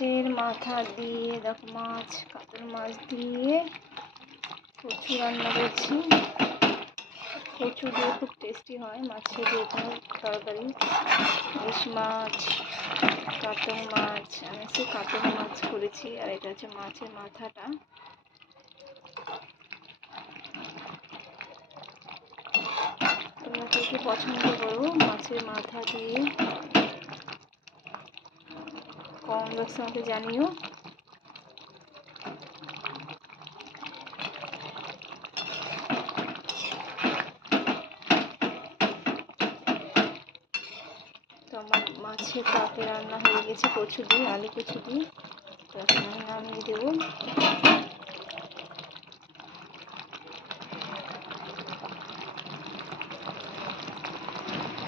মাছের মাথা দিয়ে দেখো মাছ, কাতল মাছ দিয়ে কচু রান্না করছি। কচু দিয়ে খুব টেস্টি হয় মাছের যে কোনো তরকারি। ইলিশ মাছ, কাতল মাছ, আমি সে কাতল মাছ করেছি। আর এটা হচ্ছে মাছের মাথাটা। তোমরা কে কে পছন্দ করো মাছের মাথা দিয়ে? কমেন্ট বক্সে আমাকে জানিও। তো আমার মাছের পাতে রান্না হয়ে গেছে কচু দিয়ে, আলু কচু দিয়ে। তো এখন আমি নামিয়ে দেবো।